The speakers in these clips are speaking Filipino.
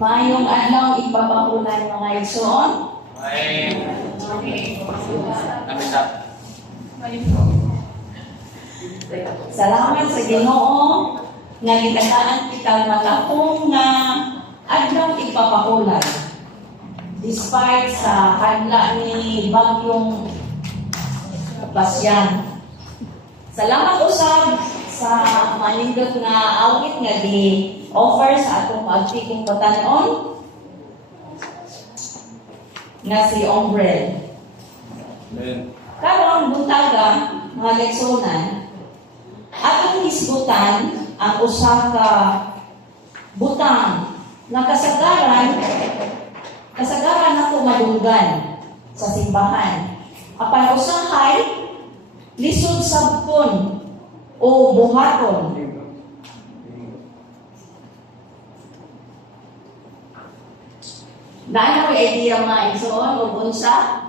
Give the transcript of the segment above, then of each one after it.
Mayong adlaw ipapahulan mga igsoon. Salamat sa Ginoo nga gitagaan kita matapong nga adlaw ipapahulan. Despite sa hadla ni bagyong Basyan. Salamat usab sa manindot nga awit nga di-offer sa atong pagtiging batanon nga si Ombre. Karon buntaga mga leksonan, atong hisgutan ang usa ka butang nga kasagaran nato madunggan sa simbahan. Apan usahay lisod sabton o buhaton. Naano may idea mga igsoon o unsa?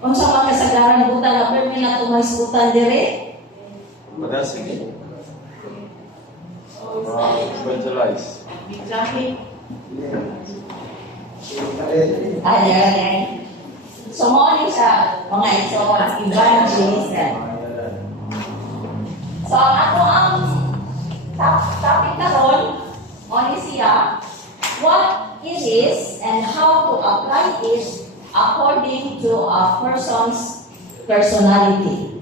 Unsa mga kasagaran butang na permi na tumahisgutan dire? Madasig. Evangelize. Bitrahe. Ay. So, mo ni sa mga igsoon, evangelism. So, ang topic karon, mo ni siya, what it is and how to apply it according to a person's personality.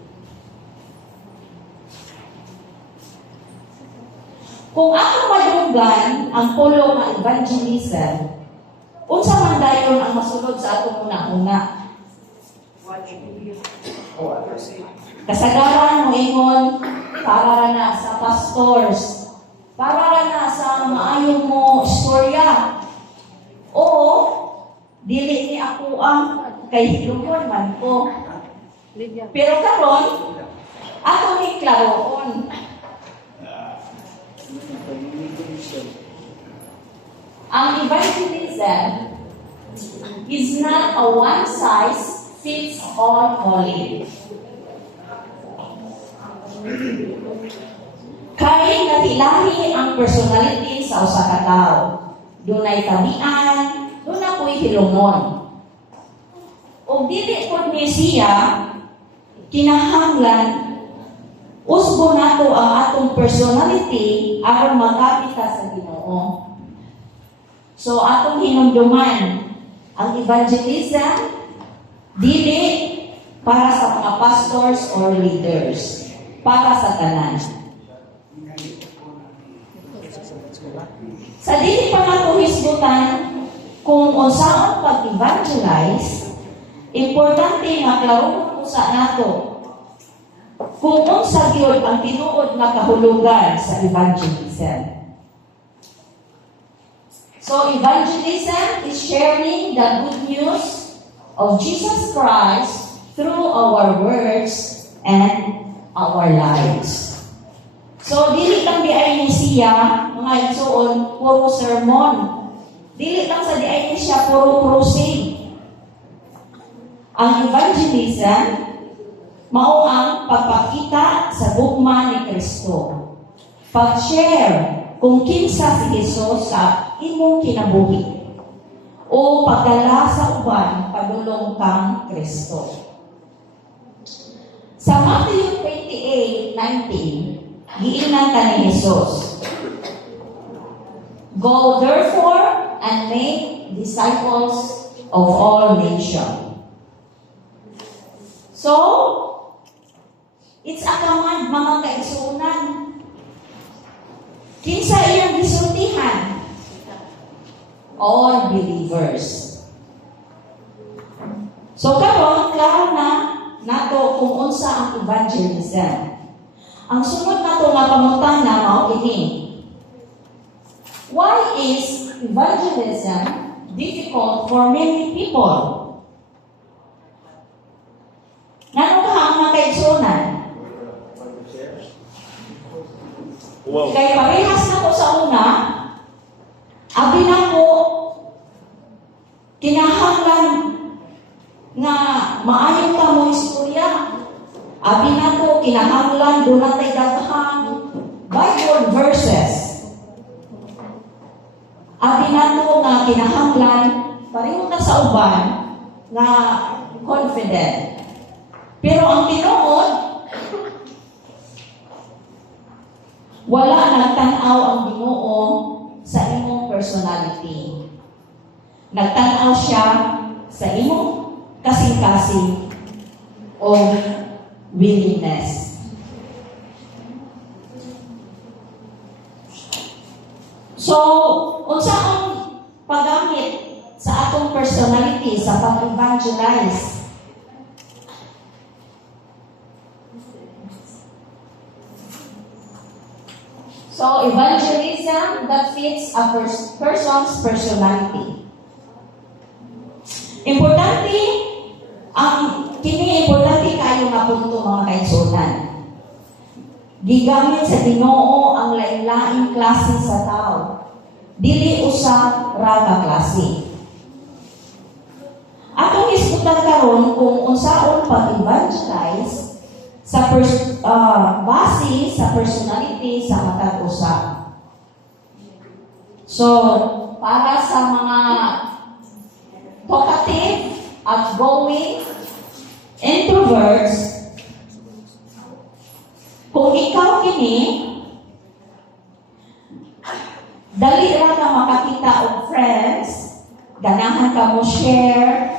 Kung ako madunggan ang pulo ng evangelism, unsa man dayon ang masulod sa atong una-una? Kasagaran mo ingon para na sa pastors, para na sa maayong mo istorya. O dili ni ako ang kay hilumon man ko. Pero karon ako ni klaroon. Ang evangelism is not a one-size-fits-all calling. Kay natilahi ang personality sa usa ka tawo. Dunay tabian, duna ko'y hilumon. O dili pod ni siya kinahanglan usbo nato ang atong personality aron makapita sa Ginoo. So, atong hinumduman, ang evangelism, dili para sa mga pastors or leaders, para sa tanan. Sa dili pa nga hisgutan, kung unsaon pag-evangelize, importante nga klaron usa nato kung unsa gyud ang tinuod nga kahulugan sa evangelism. So, evangelism is sharing the good news of Jesus Christ through our words and our lives. So, dili lang di ay ni siya, mga igsoon, puro sermon. Dili lang sa di ay ni siya, puro crusade. Ang evangelism, mao ang pagpakita sa gugma ni Kristo. Pag-share kung kinsa si Jesus sa imong kinabuhi o pagdala sa uban padulong kang Kristo. Sa Matthew 28:19, giingnan ka ni Jesus, "Go therefore and make disciples of all nations." So, it's a command mga kaigsuonan. Kinsa iyang gisultihan? All believers. So karon klaro na nato kung unsa ang evangelism. Ang sunod nato nga pangutana mao kini. Why is evangelism difficult for many people? Nganong ka ang mga kaigsuonan? Wow. Kaya parehas na ko sa una, abi na ko, kinahanglan nga maayong ka mo istorya. Abi na ko, kinahanglan doon natin daghang Bible verses kinahanglan pareho ta sa uban nga confident. Pero ang tinuod, wala nagtanaw ang Ginoo sa imong personality. Nagtanaw siya sa imong kasing-kasing o willingness. So, unsa ang paggamit sa atong personality sa pag-evangelize? So, evangelism that fits a person's personality. Importante, importante kayo nga punto mga kaigsunan. Gigamit sa Ginoo ang lain-laing klase sa tao. Dili usa ra ka klase. Atong iskutan karon kung unsaon pag-evangelize sa base sa personality sa matag usa. So, para sa mga talkative, outgoing, introverts, kung ikaw kini, dali ra ka makakita og friends, ganahan ka mo share,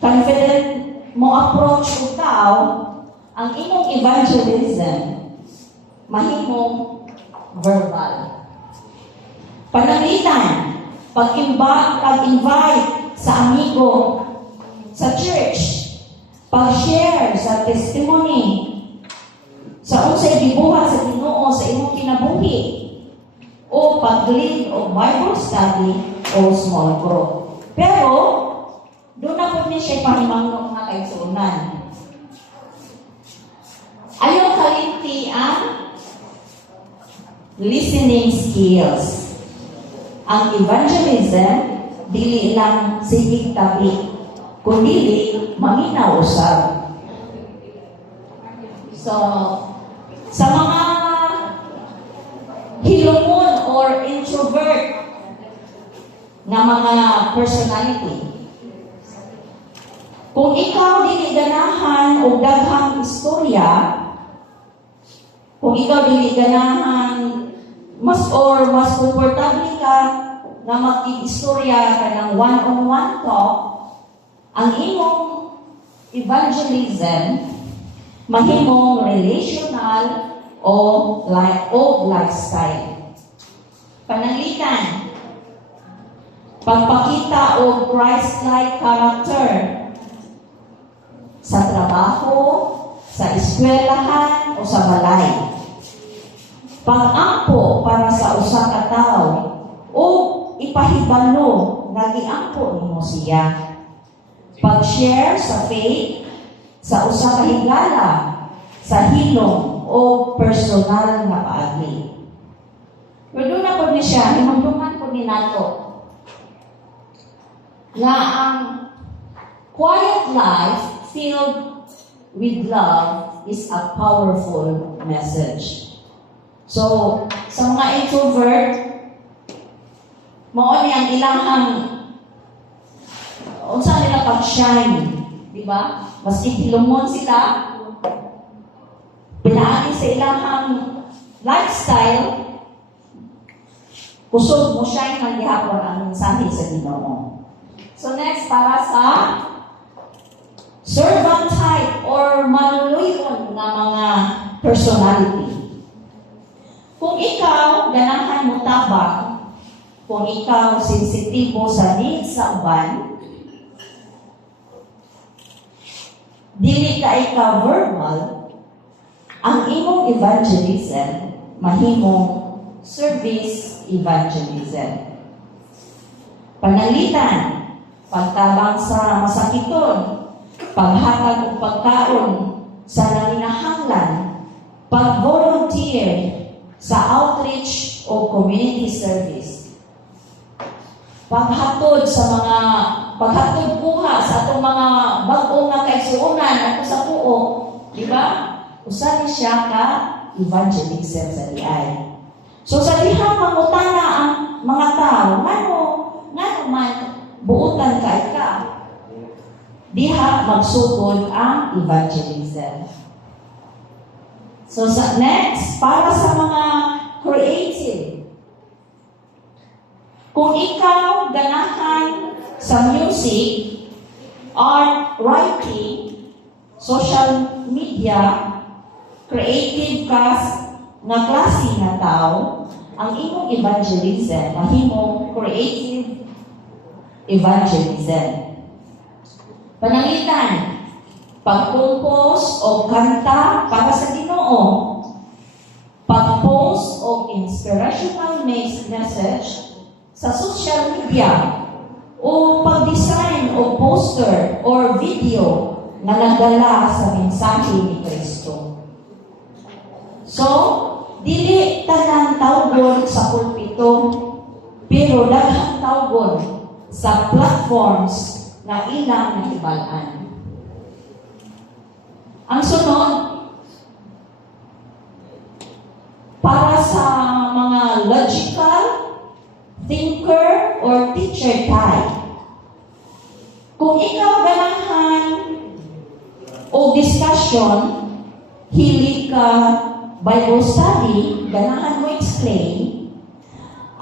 confident mo approach ug tao, ang imong evangelism mahimong verbal. Pananglitan, pag-invite sa amigo sa church, pag-share sa testimony, sa unsay gibuhat sa Ginoo sa imong kinabuhi, o pag-lead o Bible study o small group. Pero, doon na po niya siya pahimangno nga kaigsunan. Ayaw kalinti ang listening skills. Ang evangelism, dili lang sigig tabi, kundi maminaw usab. So, sa mga hilumon or introvert nga mga personality, kung ikaw dili ganahan o daghang istorya, kung ikaw dili ganahan mas komportable ka na mag-istorya ka ng one-on-one talk, ang imong evangelism mahimong relational o lifestyle. Pananglitan, pagpakita o Christ-like character sa trabaho, sa eskwelahan o sa balay. Pag-ampo para sa usa ka tawo o ipahibalo nga giampo nimo siya. Pag-share sa faith sa usa ka higala, sa hilom o personal nga paagi. Pero na po ni siya, imamduman po ni nato na ang quiet life filled with love is a powerful message. So, sa mga introvert, mao ni ang ilahang unsa nila pag-shine, di ba? Maski hilumon sila, pinaagi sa ilahang lifestyle, kusog mo shine ang gihapon ang mensahe sa Ginoo. So next, para sa servant type or manuluyon na mga personality. Kung ikaw ganahan mo tabang, kung ikaw sensitibo sa needs sa uban, dili ka ikaw verbal, ang imong evangelism mahimong service evangelism. Pananglitan, pagtabang sa masakiton, paghatag og pagkaon sa nanginahanglan, pag-volunteer sa outreach o community service. Paghatod buha sa atong mga bag-o nga kaigsuonan at sa puo, di ba? Usa ni siya ka evangelism sa diay. So sa dihang mangutana ang mga tao, ngano buutan ka. Diha magsugod ang evangelism. So sa next, para sa mga creative. Kung ikaw ganahan sa music, art, writing, social media, creative ka nga klase nga tao, ang imong evangelism, mahimong creative evangelism. Panangitan, pag-compose o kanta para sa Ginoo, pag-post o inspirational message sa social media, o pag-design o poster or video na nagdala sa mensahe ni Kristo. So, dili tanang tawgon sa pulpito, pero daghang tawgon sa platforms na ilang nahibalaan. Ang sunod, para sa mga logical thinker or teacher type. Kung ikaw ganahan o discussion, hilig ka Bible study, ganahan mo explain,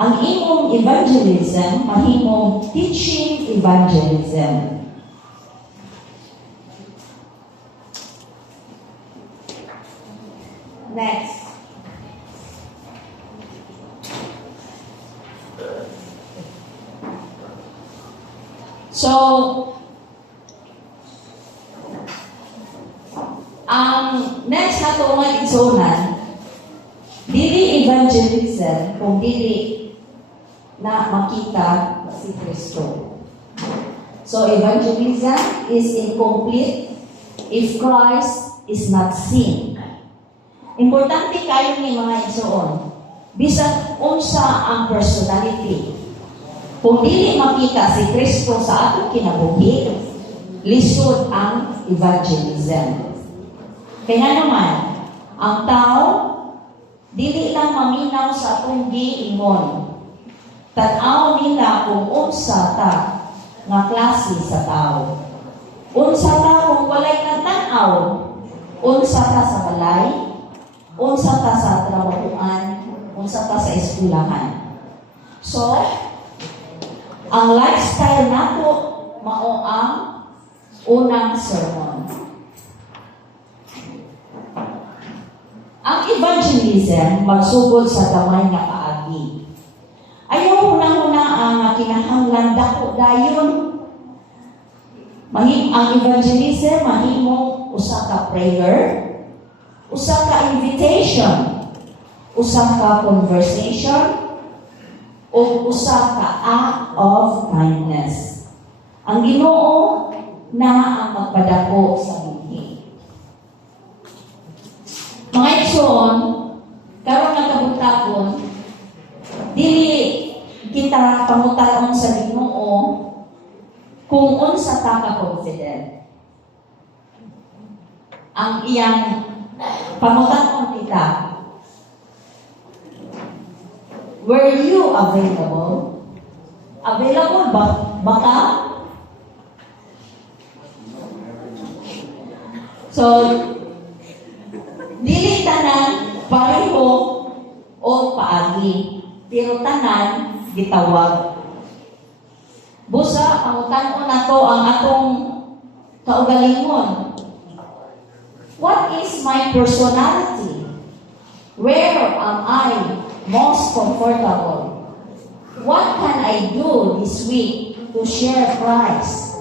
ang imong evangelism, mahimong teaching evangelism. Next. So, ang next na ito nga igsunan, dili evangelism kung dili na makita si Kristo. So, evangelism is incomplete if Christ is not seen. Importante kayo ni mga igsuon. Bisag unsa ang personality. Kung dili makita si Kristo sa atong kinabuhi, lisod ang evangelism. Kaya naman, ang tao, dili lang maminaw sa atong giingon. Tanaw nila kung unsa ta nga klase sa tao. Unsa ta kung walay natanaw. Unsa ta sa balay. Unsa ta sa trabahoan. Unsa ta sa eskwelahan. So, ang lifestyle nato mao ang unang sermon. Ang evangelism magsugod sa gamay nga paagi. Ayaw una-una ang kinahanglan dako dayon. Ang evangelism mahimong usa ka prayer, usa ka invitation, usa ka conversation, o usa ka act of kindness. Ang Ginoo na ang magpadako sa buhi. Mga igsoon, karon nga kabutahon, dili kita pangutanon sa Ginoo kung unsa ta ka confident. Ang iyang pangutanon kita, were you available? Available ba? Baka? So, dili tanan pareho o paagi. Pero tanan, gitawag. Busa, pangutanon nato ang atong kaugalingon. What is my personality? Where am I most comfortable? What can I do this week to share Christ?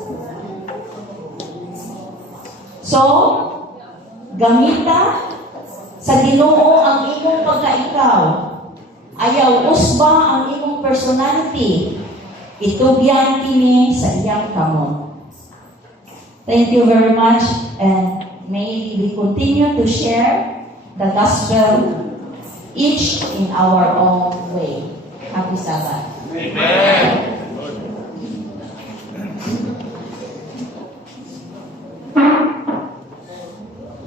So, gamita sa Ginoo ang imong pagkaikaw. Ayaw usba ang imong personality. Itugyan kini sa iyang kamot. Thank you very much, and may we continue to share the gospel each in our own way. Happy Sabbath. Amen.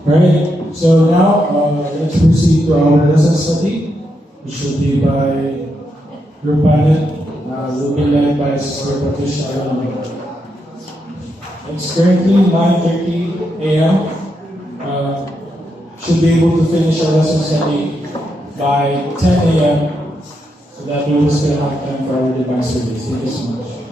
Right, so now let's proceed to our lesson study, which will be by Group Panet will be led by Sister Patricia Alonso. It's currently 9:30 a.m. Should be able to finish our lesson study by 10 a.m. so that we will still have time for our divine service. Thank you so much.